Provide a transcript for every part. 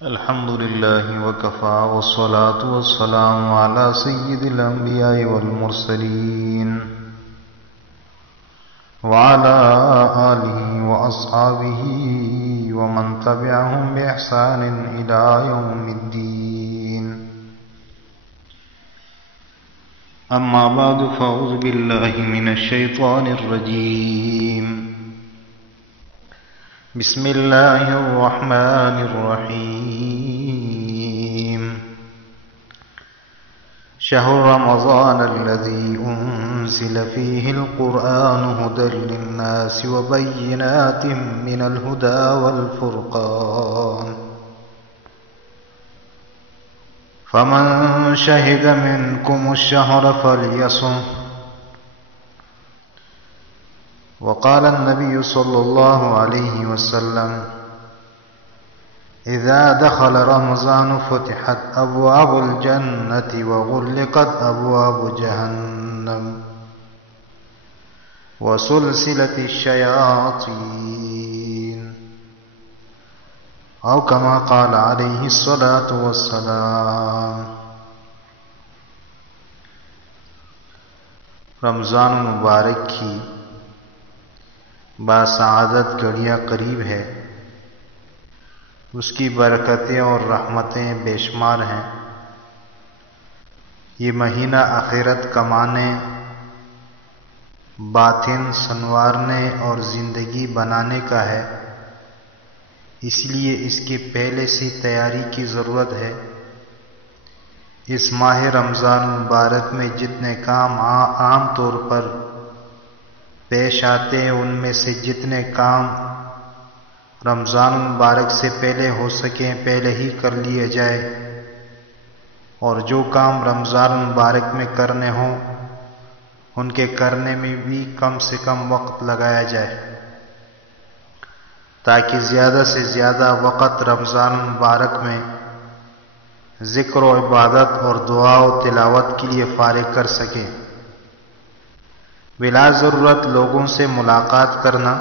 الحمد لله وكفى والصلاة والسلام على سيد الأنبياء والمرسلين وعلى آله وأصحابه ومن تبعهم بإحسان إلى يوم الدين. أما بعد فأعوذ بالله من الشيطان الرجيم. بسم الله الرحمن الرحيم. شهر رمضان الذي أنزل فيه القرآن هدى للناس وبينات من الهدى والفرقان فمن شهد منكم الشهر فليصم. وقال النبي صلى الله عليه وسلم: إذا دخل رمضان فتحت أبواب الجنة وغلقت أبواب جهنم وسلسلت الشياطين، أو كما قال عليه الصلاة والسلام. رمضان مبارک کی باسعادت گھڑیاں قریب ہے، اس کی برکتیں اور رحمتیں بے شمار ہیں. یہ مہینہ آخرت کمانے، باطن سنوارنے اور زندگی بنانے کا ہے، اس لیے اس کے پہلے سے تیاری کی ضرورت ہے. اس ماہ رمضان مبارک میں جتنے کام عام طور پر پیش آتے ہیں، ان میں سے جتنے کام رمضان مبارک سے پہلے ہو سکیں پہلے ہی کر لیے جائے، اور جو کام رمضان مبارک میں کرنے ہوں ان کے کرنے میں بھی کم سے کم وقت لگایا جائے، تاکہ زیادہ سے زیادہ وقت رمضان مبارک میں ذکر و عبادت اور دعا و تلاوت کے لیے فارغ کر سکیں. بلا ضرورت لوگوں سے ملاقات کرنا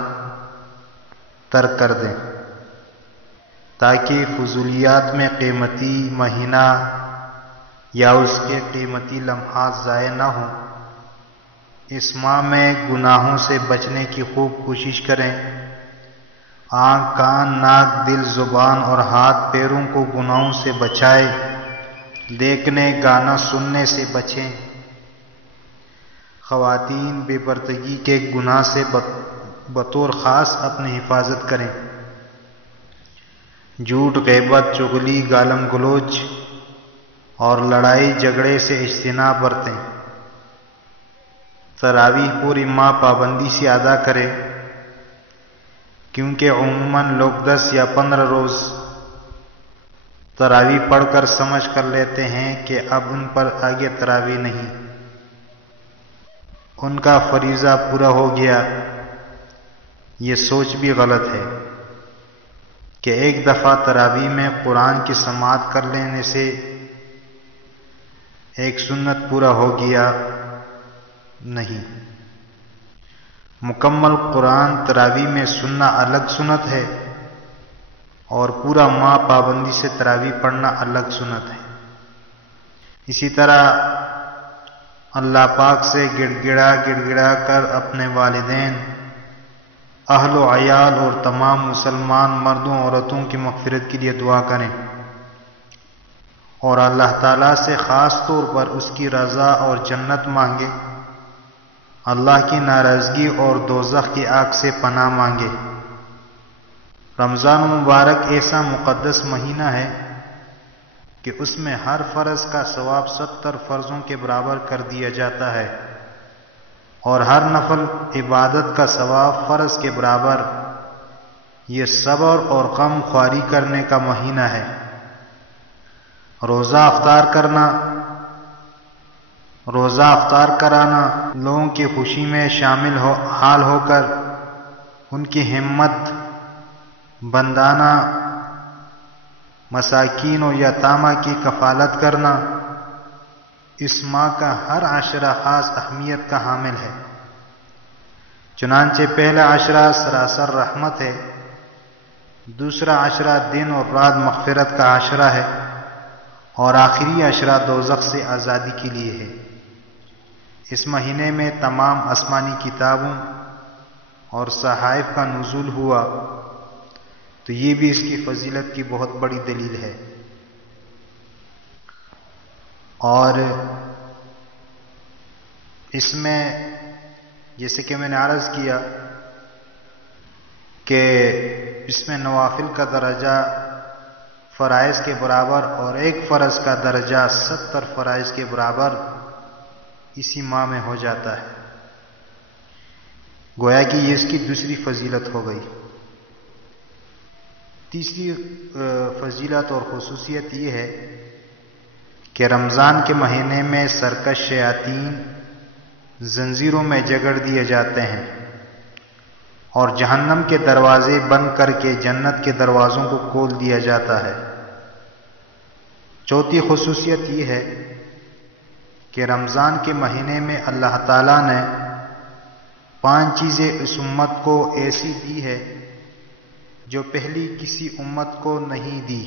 ترک کر دیں، تاکہ فضولیات میں قیمتی مہینہ یا اس کے قیمتی لمحات ضائع نہ ہوں. اس ماہ میں گناہوں سے بچنے کی خوب کوشش کریں. آنکھ، کان، ناک، دل، زبان اور ہاتھ پیروں کو گناہوں سے بچائے. دیکھنے، گانا سننے سے بچیں. خواتین بے پردگی کے گناہ سے بطور خاص اپنی حفاظت کریں. جھوٹ، غیبت، چغلی، گالم گلوچ اور لڑائی جھگڑے سے اجتناب برتیں. تراویح پوری ماہ پابندی سے ادا کریں، کیونکہ عموماً لوگ 10 یا 15 روز تراویح پڑھ کر سمجھ کر لیتے ہیں کہ اب ان پر آگے تراویح نہیں، ان کا فریضہ پورا ہو گیا. یہ سوچ بھی غلط ہے کہ ایک دفعہ تراویح میں قرآن کی سماعت کر لینے سے ایک سنت پورا ہو گیا. نہیں، مکمل قرآن تراویح میں سننا الگ سنت ہے، اور پورا ماہ پابندی سے تراویح پڑھنا الگ سنت ہے. اسی طرح اللہ پاک سے گڑ گڑا کر اپنے والدین، اہل و عیال اور تمام مسلمان مردوں عورتوں کی مغفرت کے لیے دعا کریں، اور اللہ تعالیٰ سے خاص طور پر اس کی رضا اور جنت مانگے. اللہ کی ناراضگی اور دوزخ کی آگ سے پناہ مانگے. رمضان مبارک ایسا مقدس مہینہ ہے کہ اس میں ہر فرض کا ثواب 70 فرضوں کے برابر کر دیا جاتا ہے، اور ہر نفل عبادت کا ثواب فرض کے برابر. یہ صبر اور غم خواری کرنے کا مہینہ ہے. روزہ افطار کرانا، لوگوں کی خوشی میں شامل حال ہو کر ان کی ہمت بندانا، مساکین و یتامى کی کفالت کرنا، اس ماہ کا ہر عشرہ خاص اہمیت کا حامل ہے. چنانچہ پہلا عشرہ سراسر رحمت ہے، دوسرا عشرہ دن اور رات مغفرت کا عشرہ ہے، اور آخری عشرہ دوزخ سے آزادی کے لیے ہے۔ اس مہینے میں تمام آسمانی کتابوں اور صحائف کا نزول ہوا، تو یہ بھی اس کی فضیلت کی بہت بڑی دلیل ہے۔ اور اس میں جیسے کہ میں نے عرض کیا کہ اس میں نوافل کا درجہ فرائض کے برابر اور ایک فرض کا درجہ 70 فرائض کے برابر اسی ماہ میں ہو جاتا ہے۔ گویا کہ یہ اس کی دوسری فضیلت ہو گئی۔ تیسری فضیلت اور خصوصیت یہ ہے کہ رمضان کے مہینے میں سرکش شیاطین زنجیروں میں جکڑ دیے جاتے ہیں اور جہنم کے دروازے بند کر کے جنت کے دروازوں کو کھول دیا جاتا ہے۔ چوتھی خصوصیت یہ ہے کہ رمضان کے مہینے میں اللہ تعالیٰ نے 5 چیزیں اس امت کو ایسی دی ہے جو پہلی کسی امت کو نہیں دی۔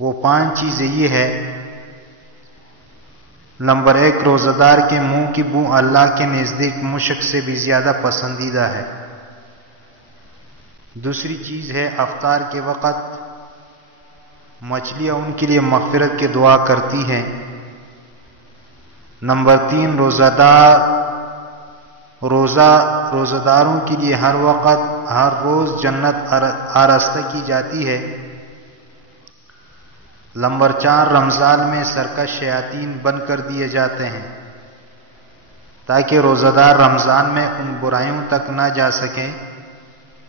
وہ 5 چیزیں یہ ہے: نمبر 1، روزہ دار کے منہ کی بو اللہ کے نزدیک مشک سے بھی زیادہ پسندیدہ ہے۔ دوسری چیز ہے افطار کے وقت مچھلیاں ان کے لیے مغفرت کی دعا کرتی ہیں۔ نمبر 3، روزہ داروں کے لیے ہر وقت ہر روز جنت آراستہ کی جاتی ہے۔ نمبر 4، رمضان میں سرکش شیاطین بند کر دیے جاتے ہیں تاکہ روزہ دار رمضان میں ان برائیوں تک نہ جا سکیں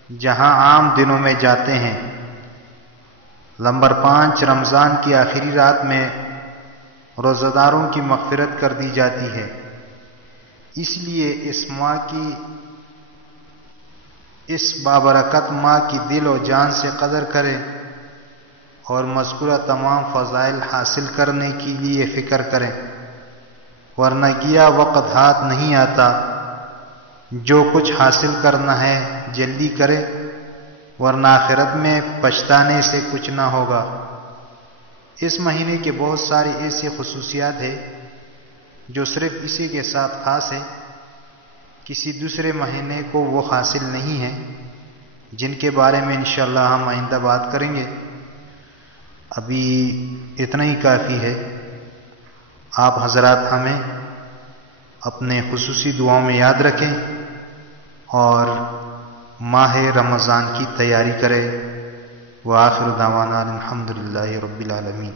جہاں عام دنوں میں جاتے ہیں۔ نمبر 5، رمضان کی آخری رات میں روزہ داروں کی مغفرت کر دی جاتی ہے۔ اس لیے اس بابرکت ماہ کی دل و جان سے قدر کریں اور مذکورہ تمام فضائل حاصل کرنے کے لیے فکر کریں، ورنہ گیا وقت ہاتھ نہیں آتا۔ جو کچھ حاصل کرنا ہے جلدی کرے، ورنہ آخرت میں پچھتانے سے کچھ نہ ہوگا۔ اس مہینے کے بہت ساری ایسی خصوصیات ہیں جو صرف اسی کے ساتھ خاص ہے، کسی دوسرے مہینے کو وہ حاصل نہیں ہے، جن کے بارے میں انشاءاللہ ہم آئندہ بات کریں گے۔ ابھی اتنا ہی کافی ہے۔ آپ حضرات ہمیں اپنے خصوصی دعاؤں میں یاد رکھیں اور ماہ رمضان کی تیاری کریں۔ وآخر دعوانا الحمدللہ رب العالمین۔